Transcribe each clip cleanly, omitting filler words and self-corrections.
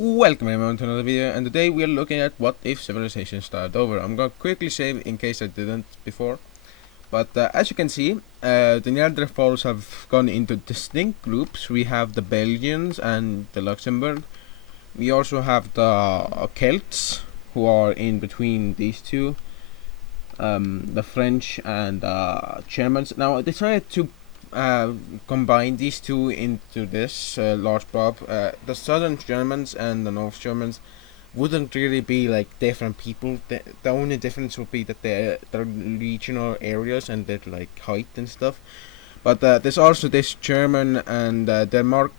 Welcome everyone to another video, and today we are looking at what if civilization started over. I'm gonna quickly save in case I didn't before, but as you can see, the Neanderthals have gone into distinct groups. We have the Belgians and the Luxembourg. We also have the Celts, who are in between these two, the French and Germans. Now I decided to combine these two into this large blob. The southern Germans and the North Germans wouldn't really be like different people. The only difference would be that the regional areas and their like height and stuff. But there's also this German and Denmark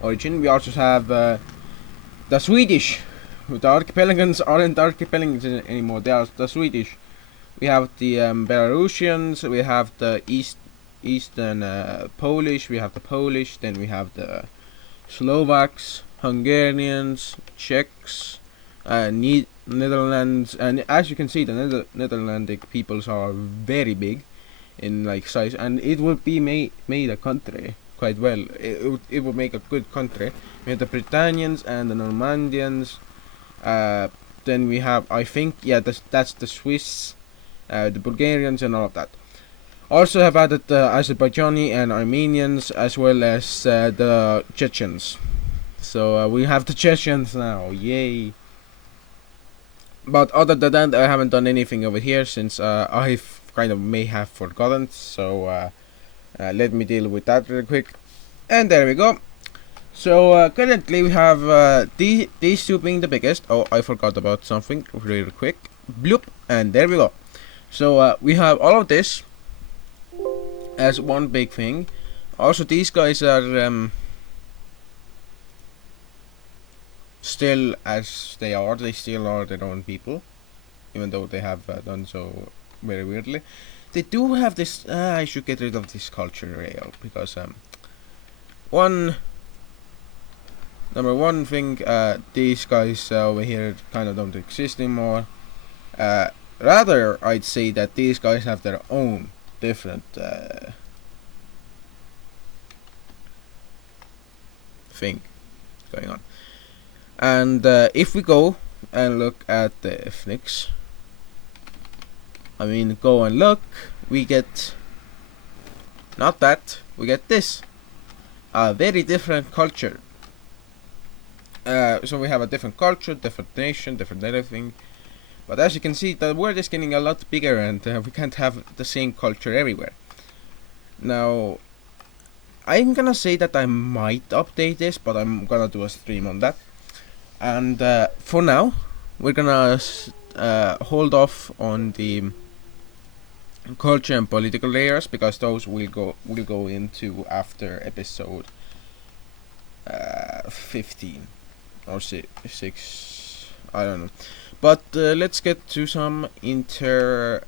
origin. We also have the Swedish. The archipelagons aren't archipelagons anymore. They are the Swedish. We have the Belarusians, we have the Eastern Polish, we have the Polish, then we have the Slovaks, Hungarians, Czechs, Netherlands, and as you can see, the Netherlandic peoples are very big in like size, and it would be made a country quite well. It would make a good country. We have the Britannians and the Normandians. Then we have, I think, yeah, that's the Swiss. The Bulgarians and all of that. Also have added the Azerbaijani and Armenians, as well as the Chechens. So we have the Chechens now, yay! But other than that, I haven't done anything over here since I've kind of may have forgotten. So let me deal with that real quick. And there we go. So currently we have these two being the biggest. Oh, I forgot about something real quick. Bloop, and there we go. So we have all of this as one big thing. Also, these guys are still as they are. They still are their own people, even though they have done so very weirdly. They do have this. I should get rid of this culture rail because number one thing, these guys over here kind of don't exist anymore. Rather, I'd say that these guys have their own different thing going on. And if we go and look at the ethnics, go and look, we get not that, we get this. A very different culture. So we have a different culture, different nation, different everything. But as you can see, the world is getting a lot bigger, and we can't have the same culture everywhere. Now, I'm gonna say that I might update this, but I'm gonna do a stream on that. And for now, we're gonna hold off on the culture and political layers, because those will go into after episode 15 or 6. I don't know. But let's get to some inter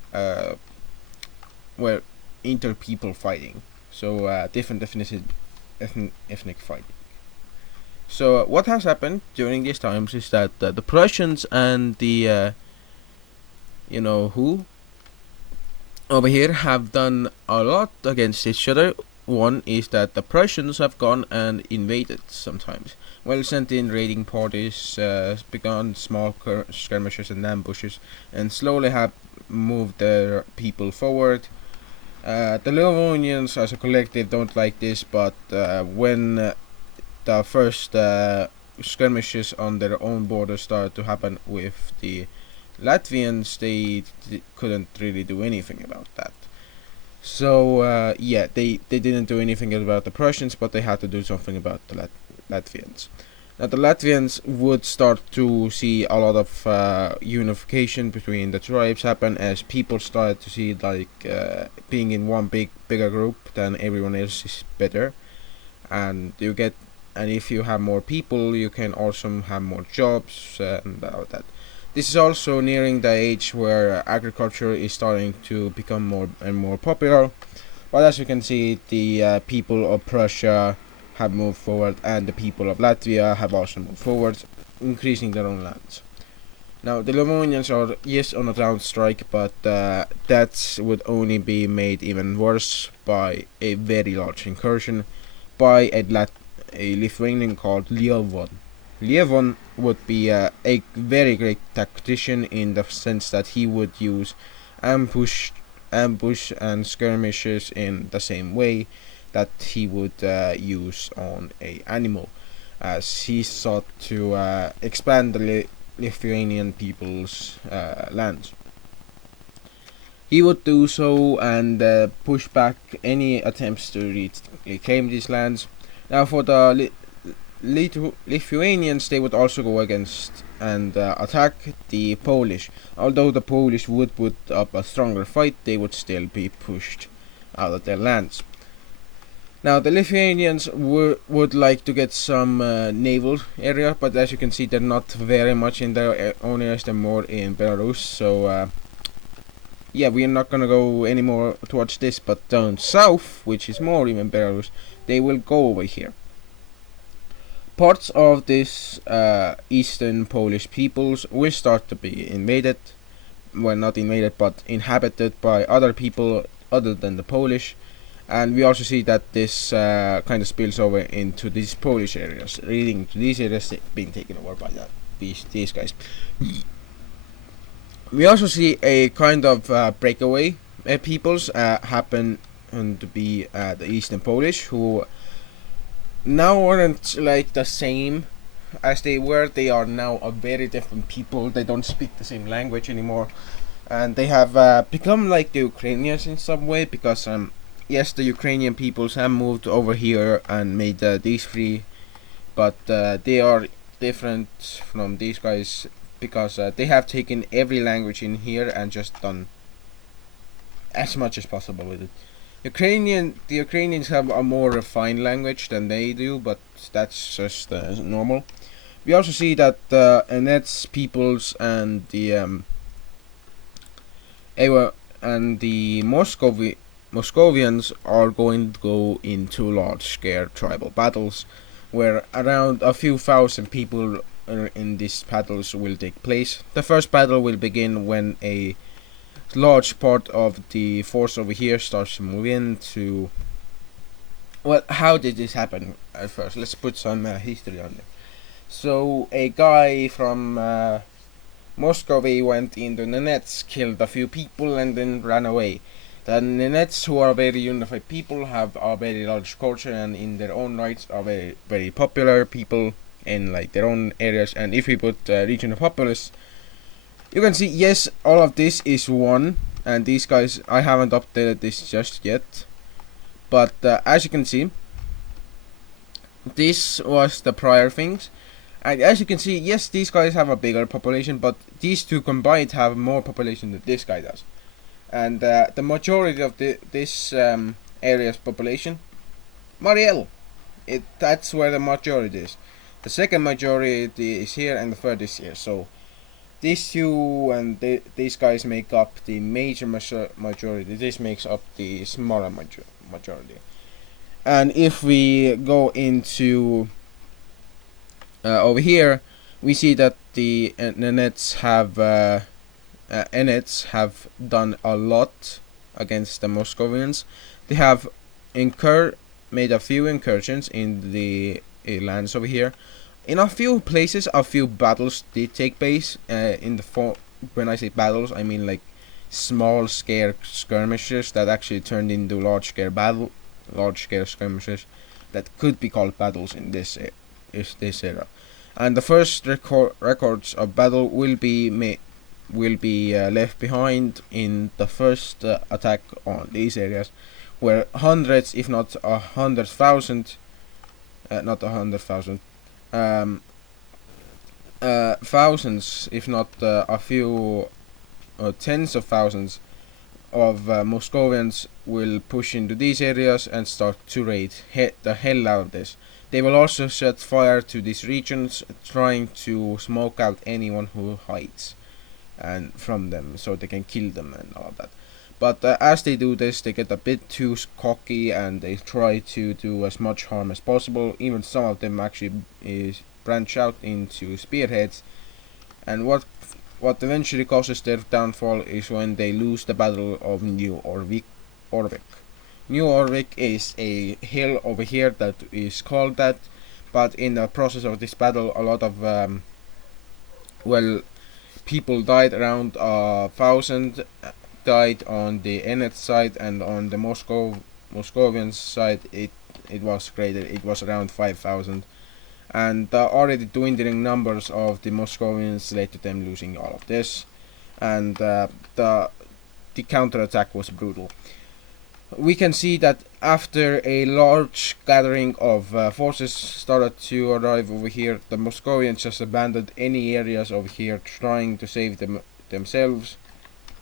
people fighting. So different definition, ethnic fighting. So what has happened during these times is that the Prussians and the who over here have done a lot against each other. One is that the Prussians have gone and invaded sometimes. Well, sent in raiding parties, begun small skirmishes and ambushes, and slowly have moved their people forward. The Livonians as a collective don't like this, but when the first skirmishes on their own border started to happen with the Latvians, they couldn't really do anything about that. So yeah, they didn't do anything about the Prussians, but they had to do something about the Latvians. Now the Latvians would start to see a lot of unification between the tribes happen as people started to see like being in one bigger group than everyone else is better, and if you have more people, you can also have more jobs and all that. This is also nearing the age where agriculture is starting to become more and more popular. But as you can see, the people of Prussia have moved forward, and the people of Latvia have also moved forward, increasing their own lands. Now, the Livonians are, yes, on a ground strike, but that would only be made even worse by a very large incursion by a Lithuanian called Lievon. Lievon would be a very great tactician in the sense that he would use ambush, ambush and skirmishes in the same way that he would use on a animal, as he sought to expand the Lithuanian people's lands. He would do so and push back any attempts to reclaim these lands. Now, for the Lithuanians, they would also go against and attack the Polish. Although the Polish would put up a stronger fight, they would still be pushed out of their lands. Now, the Lithuanians would like to get some naval area, but as you can see, they're not very much in their own areas, they're more in Belarus, so yeah, we're not gonna go any more towards this, but down south, which is more even Belarus, they will go over here. Parts of this eastern Polish peoples will start to be invaded, well, not invaded, but inhabited by other people other than the Polish. And we also see that this kind of spills over into these Polish areas, leading to these areas being taken over by these guys. We also see a kind of breakaway peoples happen to be the Eastern Polish, who now aren't like the same as they were. They are now a very different people. They don't speak the same language anymore, and they have become like the Ukrainians in some way, because yes, the Ukrainian peoples have moved over here and made these free, but they are different from these guys because they have taken every language in here and just done as much as possible with it. The Ukrainians have a more refined language than they do, but that's just normal. We also see that the Nets peoples and the Moscovians are going to go into large-scale tribal battles, where around a few thousand people in these battles will take place. The first battle will begin when a large part of the force over here starts to move into. Well, how did this happen at first? Let's put some history on it. So a guy from Muscovy went into the Nets, killed a few people, and then ran away. The Nets, who are very unified people, have a very large culture and in their own rights are very, very popular people in like their own areas. And if we put regional populace, you can see, yes, all of this is one, and these guys, I haven't updated this just yet, but as you can see, this was the prior things. And as you can see, yes, these guys have a bigger population, but these two combined have more population than this guy does. And the majority of this area's population, Mariel, that's where the majority is. The second majority is here, and the third is here. So these two and these guys make up the major majority. This makes up the smaller majority. And if we go into over here, we see that the Nets have done a lot against the Moscovians. They have made a few incursions in the lands over here. In a few places, a few battles did take place. When I say battles, I mean like small scale skirmishes that actually turned into large scale skirmishes that could be called battles in this era. And the first records of battle will be left behind in the first attack on these areas, where hundreds, if not 100,000, thousands, if not a few tens of thousands of Moscovians will push into these areas and start to raid the hell out of this. They will also set fire to these regions, trying to smoke out anyone who hides and from them, so they can kill them and all of that. But as they do this, they get a bit too cocky and they try to do as much harm as possible. Even some of them actually branch out into spearheads. And what eventually causes their downfall is when they lose the Battle of New Orvik, New Orvik is a hill over here that is called that, but in the process of this battle, a lot of people died. Around 1,000 died on the Ennet side, and on the Moscovian side, it was greater. It was around 5,000, and the already dwindling numbers of the Moscovians led to them losing all of this, and the counterattack was brutal. We can see that after a large gathering of forces started to arrive over here, the Moscovians just abandoned any areas over here trying to save themselves,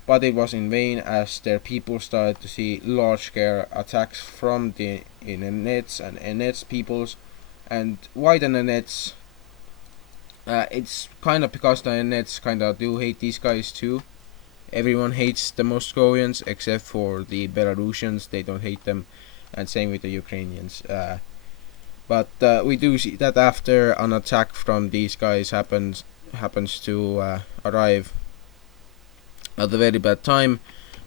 but it was in vain, as their people started to see large-scale attacks from the Nenets and Enets peoples. And why the Nenets? It's kind of because the Nenets kind of do hate these guys too. Everyone hates the Moscovians except for the Belarusians. They don't hate them, and same with the Ukrainians. But we do see that after an attack from these guys happens to arrive at a very bad time,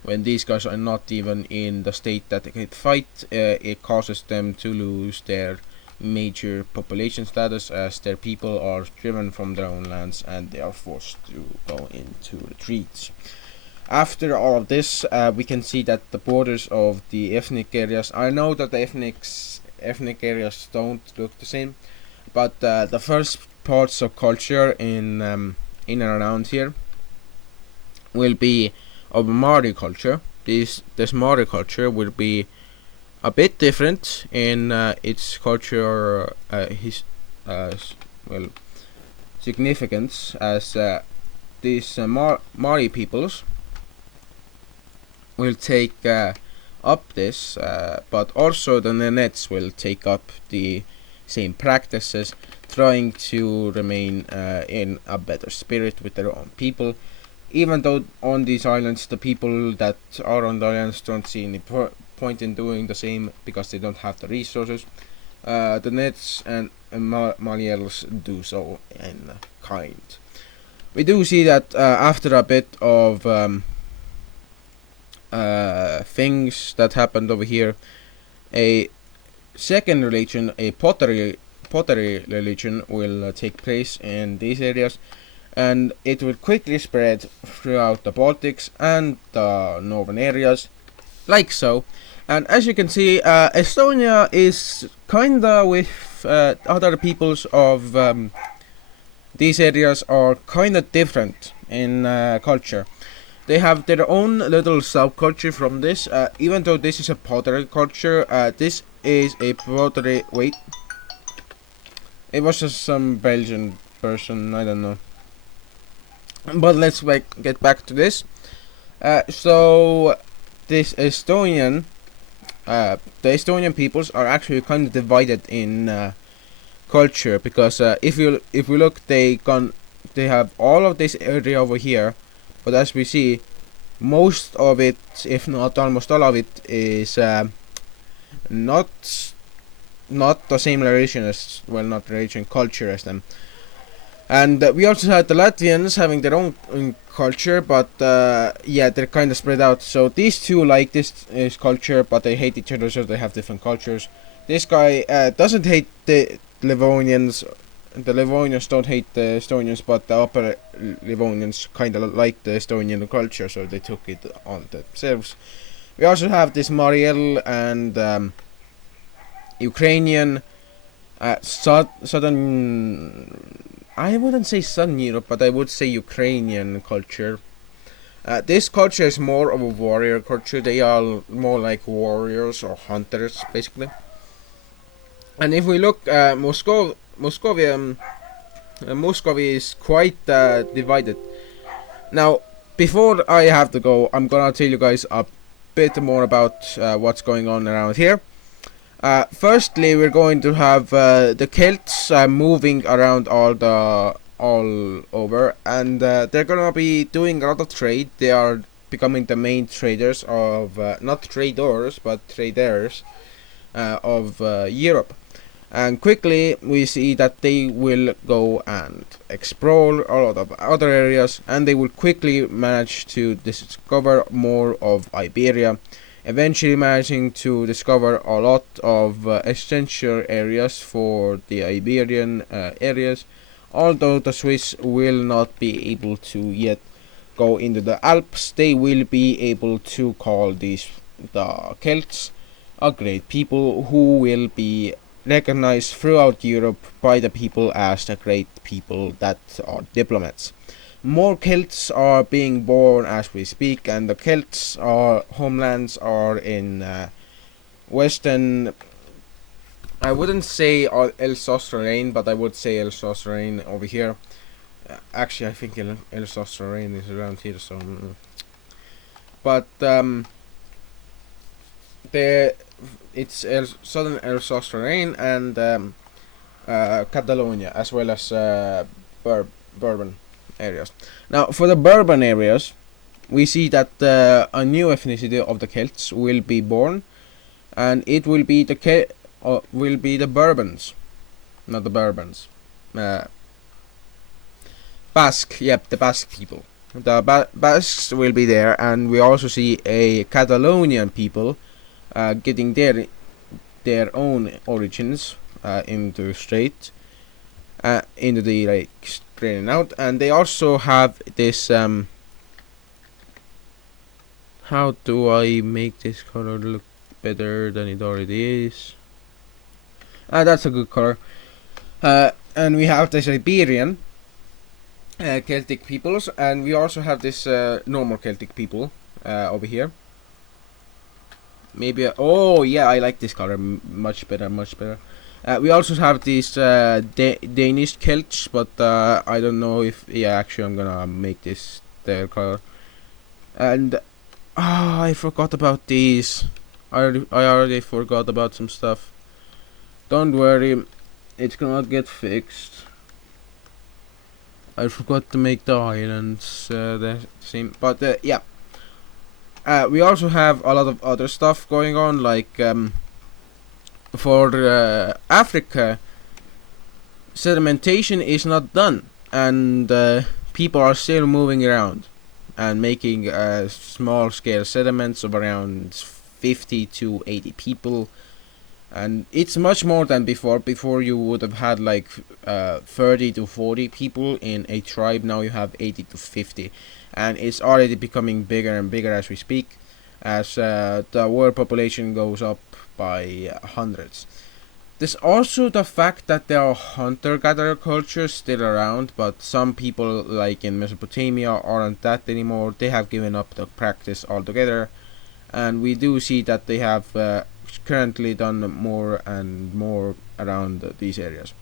when these guys are not even in the state that they can fight, it causes them to lose their major population status, as their people are driven from their own lands and they are forced to go into retreats. After all of this, we can see that the borders of the ethnic areas, I know that the ethnic areas don't look the same, but the first parts of culture in and around here will be of Mari culture. This Mari culture will be a bit different in its culture, significance, as these Mari peoples will take up this, but also the Nenets will take up the same practices, trying to remain in a better spirit with their own people. Even though on these islands, the people that are on the islands don't see any point in doing the same because they don't have the resources, the Nets and Maliels do so in kind. We do see that after a bit of things that happened over here, a second religion, a pottery religion, will take place in these areas, and it will quickly spread throughout the Baltics and the northern areas, like so. And as you can see, Estonia is kinda with other peoples of these areas are kinda different in culture. They have their own little subculture from this, even though this is a pottery culture. This is a pottery. Wait, it was just some Belgian person. I don't know. But let's get back to this. So this Estonian, the Estonian peoples are actually kind of divided in culture, because if we look, they have all of this area over here. But as we see, most of it, if not almost all of it, is not the same religion as, well, not religion, culture as them. And we also had the Latvians having their own culture, but yeah, they're kind of spread out. So these two like this culture, but they hate each other, so they have different cultures. This guy doesn't hate the Livonians. The Livonians don't hate the Estonians, but the Upper Livonians kind of like the Estonian culture, so they took it on themselves. We also have this Mariel and Ukrainian, southern. I wouldn't say Southern Europe, but I would say Ukrainian culture. This culture is more of a warrior culture. They are more like warriors or hunters, basically. And if we look, Muscovy is quite divided. Now, before I have to go, I'm gonna tell you guys a bit more about what's going on around here. Firstly, we're going to have the Celts moving around all over, and they're gonna be doing a lot of trade. They are becoming the main traders of not traders, but traders of Europe. And quickly we see that they will go and explore a lot of other areas, and they will quickly manage to discover more of Iberia. eventually managing to discover a lot of essential areas for the Iberian areas, although the Swiss will not be able to yet go into the Alps. They will be able to call these the Celts a great people who will be recognized throughout Europe by the people as the great people that are diplomats. More Celts are being born as we speak, and the Celts are homelands are in western. I wouldn't say Alsace-Lorraine, but I would say Alsace-Lorraine over here. Actually, I think Alsace-Lorraine is around here, so. But the it's southern Alsace-Lorraine and Catalonia, as well as Bourbon areas. Now, for the Bourbon areas, we see that a new ethnicity of the Celts will be born, and it will be the Bourbons, not the Bourbons. Basque, yep, the Basque people. The Basques will be there, and we also see a Catalonian people getting their own origins into straight into the like straighten out, and they also have this how do I make this color look better than it already is? That's a good color. And we have the Siberian Celtic peoples, and we also have this normal Celtic people over here. Maybe oh yeah, I like this color much better. We also have these Danish Celts, but I don't know if actually I'm gonna make this their color. And I forgot about these. I already forgot about some stuff. Don't worry, it's gonna get fixed. I forgot to make the islands the same, but yeah. We also have a lot of other stuff going on, like for Africa, sedimentation is not done, and people are still moving around and making small scale sediments of around 50 to 80 people, and it's much more than before. Before you would have had like 30 to 40 people in a tribe. Now you have 80 to 50, and it's already becoming bigger and bigger as we speak, as the world population goes up by hundreds. There's also the fact that there are hunter-gatherer cultures still around, but some people, like in Mesopotamia, aren't that anymore. They have given up the practice altogether, and we do see that they have currently done more and more around these areas.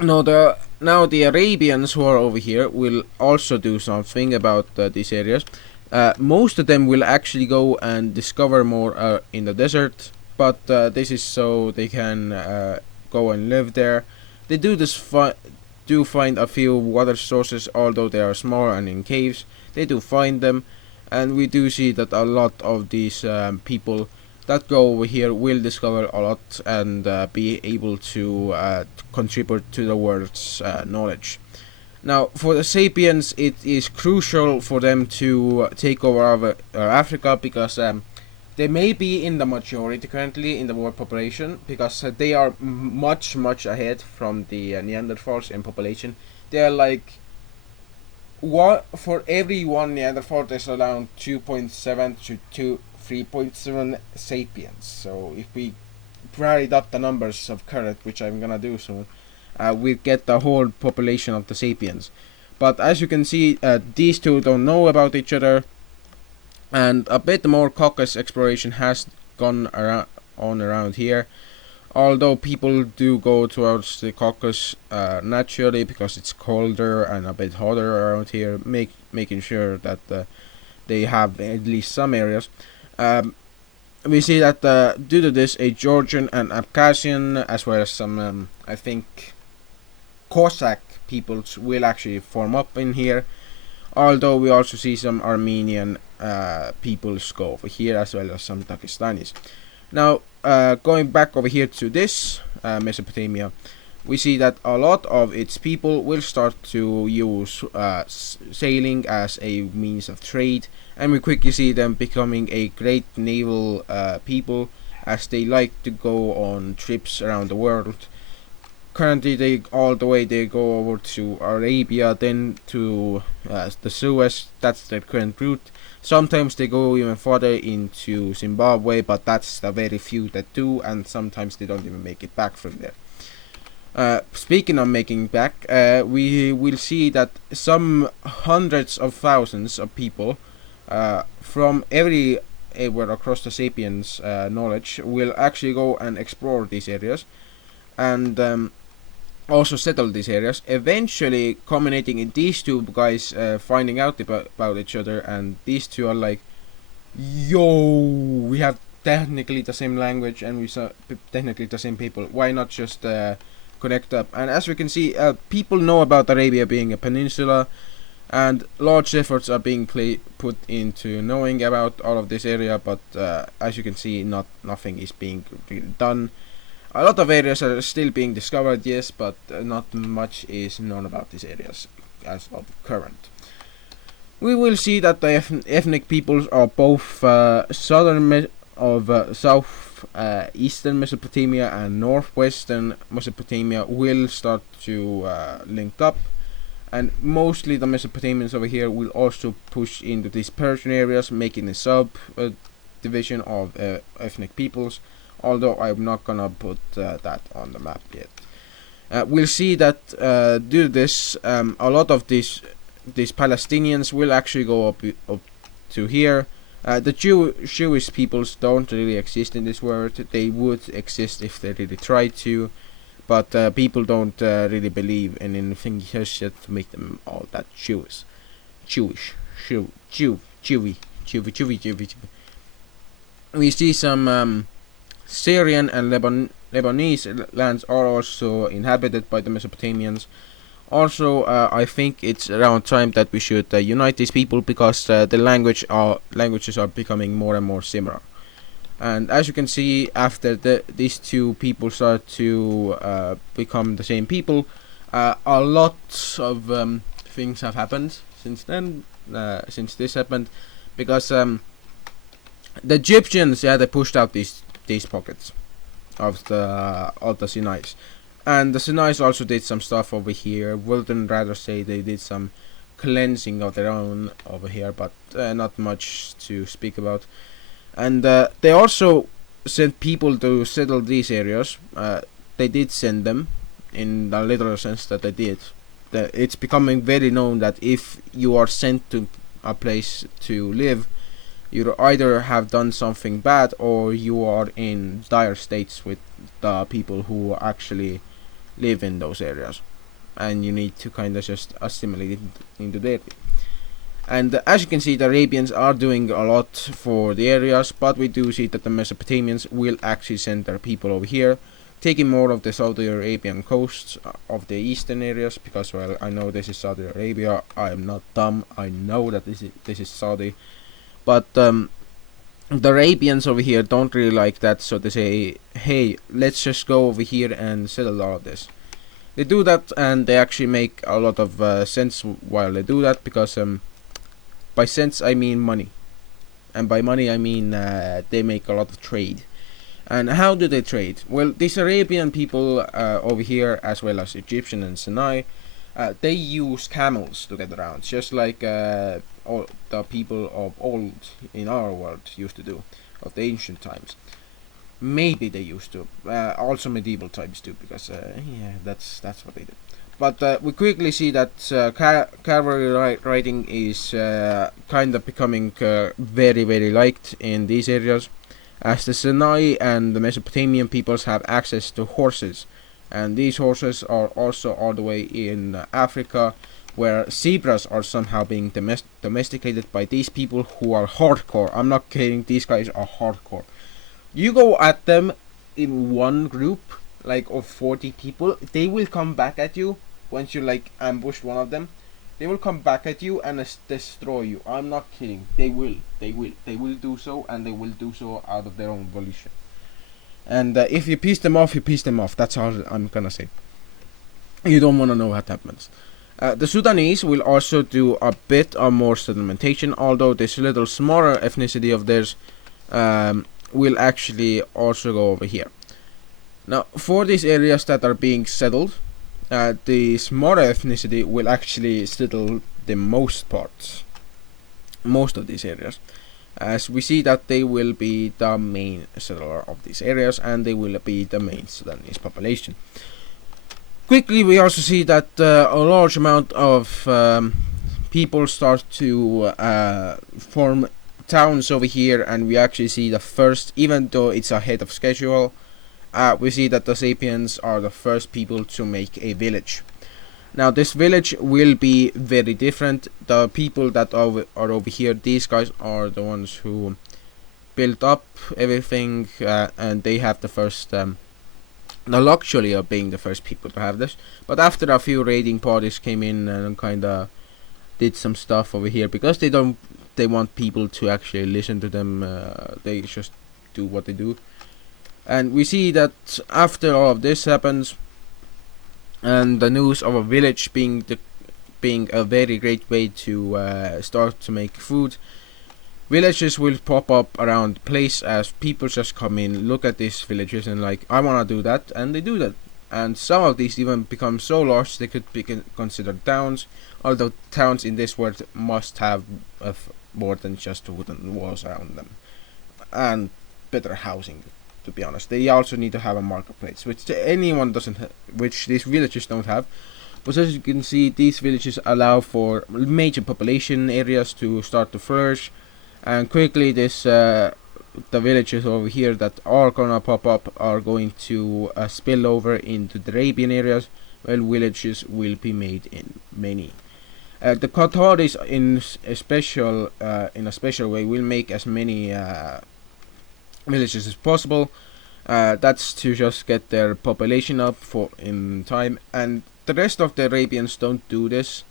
Now the Arabians who are over here will also do something about these areas. Most of them will actually go and discover more in the desert, but this is so they can go and live there. They do find a few water sources, although they are small and in caves. They do find them, and we do see that a lot of these people that go over here will discover a lot and be able to contribute to the world's knowledge. Now, for the Sapiens, it is crucial for them to take over Africa, because they may be in the majority currently in the world population, because they are much ahead from the Neanderthals in population. They are like for every one Neanderthal there's around 2.7 to 3.7 Sapiens. So if we add up the numbers of current, which I'm gonna do soon, we get the whole population of the Sapiens. But as you can see, these two don't know about each other, and a bit more Caucasus exploration has gone around here. Although people do go towards the Caucasus naturally, because it's colder and a bit hotter around here, making sure that they have at least some areas. We see that due to this, a Georgian and Abkhazian, as well as some, I think, Cossack peoples will actually form up in here. Although we also see some Armenian peoples go over here, as well as some Dagestanis. Now, going back over here to this Mesopotamia, we see that a lot of its people will start to use sailing as a means of trade, and we quickly see them becoming a great naval people, as they like to go on trips around the world. Currently, they go over to Arabia, then to the Suez. That's their current route. Sometimes they go even further into Zimbabwe, but that's the very few that do, and sometimes they don't even make it back from there. Speaking of making back, we will see that some hundreds of thousands of people from everywhere across the Sapiens knowledge will actually go and explore these areas, and also settle these areas, eventually culminating in these two guys finding out about each other, and these two are like, yo, we have technically the same language and we saw technically the same people, why not just connect up? And as we can see, people know about Arabia being a peninsula, and large efforts are being put into knowing about all of this area, but as you can see, nothing is being really done. A lot of areas are still being discovered, yes, but not much is known about these areas as of current. We will see that the ethnic peoples of both south eastern Mesopotamia and northwestern Mesopotamia will start to link up, and mostly the Mesopotamians over here will also push into these Persian areas, making a sub division of ethnic peoples, although I'm not gonna put that on the map yet. We'll see that due to this, a lot of these Palestinians will actually go up to here. The Jewish peoples don't really exist in this world. They would exist if they really tried to, but people don't really believe in anything just yet to make them all that Jewish. We see some Syrian and Lebanese lands are also inhabited by the Mesopotamians. Also, I think it's around time that we should unite these people, because the languages are becoming more and more similar. And as you can see, after these two people start to become the same people, a lot of things have happened since then. Since this happened, because the Egyptians, they pushed out these pockets of the Sinais, and the Sinais also did some stuff over here. Wouldn't rather say they did some cleansing of their own over here, but not much to speak about. And they also sent people to settle these areas. They did send them, in the literal sense that they did. It's becoming very known that if you are sent to a place to live, you either have done something bad, or you are in dire states with the people who actually live in those areas, and you need to kind of just assimilate it into there. And as you can see, the Arabians are doing a lot for the areas, but we do see that the Mesopotamians will actually send their people over here, taking more of the Saudi Arabian coasts of the eastern areas, because, well, I know this is Saudi Arabia. I am not dumb. I know that this is Saudi. But the Arabians over here don't really like that, so they say, hey, let's just go over here and settle all of this. They do that, and they actually make a lot of sense while they do that, because by sense I mean money, and by money I mean they make a lot of trade. And how do they trade? Well, these Arabian people over here, as well as Egyptian and Sinai, they use camels to get around, just like all the people of old in our world used to do, of the ancient times. Maybe they used to, also medieval times too, because yeah, that's what they did. But we quickly see that cavalry riding is kind of becoming very, very liked in these areas, as the Sinai and the Mesopotamian peoples have access to horses, and these horses are also all the way in Africa, where zebras are somehow being domesticated by these people who are hardcore. I'm not kidding, these guys are hardcore. You go at them in one group, like of 40 people, they will come back at you once you like ambush one of them. They will come back at you and destroy you. I'm not kidding. They will do so, and they will do so out of their own volition. And if you piss them off, you piss them off. That's all I'm gonna say. You don't want to know what happens. The Sudanese will also do a bit of more sedimentation, although this little smaller ethnicity of theirs will actually also go over here. Now, for these areas that are being settled, the smaller ethnicity will actually settle the most parts, most of these areas, as we see that they will be the main settler of these areas and they will be the main Sudanese population. Quickly, we also see that a large amount of people start to form towns over here, and we actually see the first, even though it's ahead of schedule, we see that the Sapiens are the first people to make a village. Now, this village will be very different. The people that are over here, these guys are the ones who built up everything, and they have the first the luxury of being the first people to have this. But after a few raiding parties came in and kinda did some stuff over here, because they want people to actually listen to them, they just do what they do. And we see that after all of this happens, and the news of a village being a very great way to start to make food, villages will pop up around the place as people just come in, look at these villages and like, I wanna do that, and they do that. And some of these even become so large they could be considered towns, although towns in this world must have more than just wooden walls around them, and better housing. To be honest, they also need to have a marketplace, which anyone doesn't which these villages don't have. But as you can see, these villages allow for major population areas to start to flourish, and quickly this the villages over here that are gonna pop up are going to spill over into the Arabian areas, where villages will be made in many. The Qataris in a special way will make as many villages as possible. That's to just get their population up in time, and the rest of the Arabians don't do this.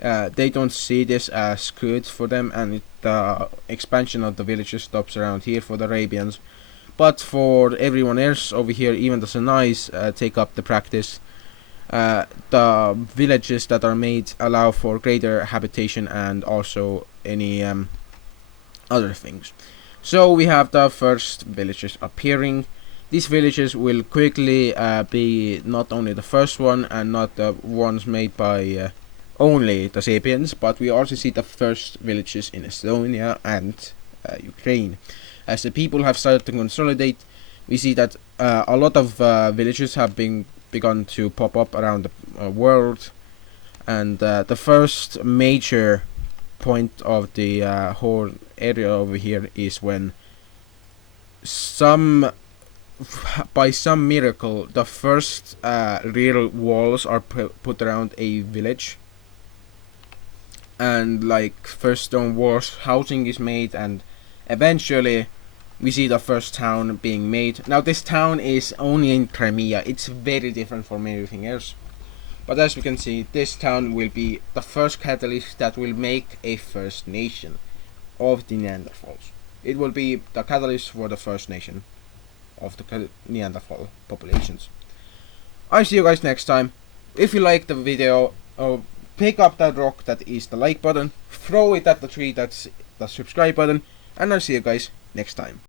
They don't see this as good for them, and the expansion of the villages stops around here for the Arabians. But for everyone else over here, even the Sinais take up the practice. The villages that are made allow for greater habitation and also any other things. So we have the first villages appearing. These villages will quickly be not only the first one and not the ones made by only the Sapiens, but we also see the first villages in Estonia and Ukraine. As the people have started to consolidate, we see that a lot of villages have begun to pop up around the world, and the first major point of the whole area over here is when by some miracle the first real walls are put around a village, and like first stone walls, housing is made, and eventually we see the first town being made. Now this town is only in Crimea. It's very different from everything else. But as we can see, this town will be the first catalyst that will make a first nation of the Neanderthals. It will be the catalyst for the first nation of the Neanderthal populations. I'll see you guys next time. If you like the video, pick up that rock that is the like button, throw it at the tree that's the subscribe button, and I'll see you guys next time.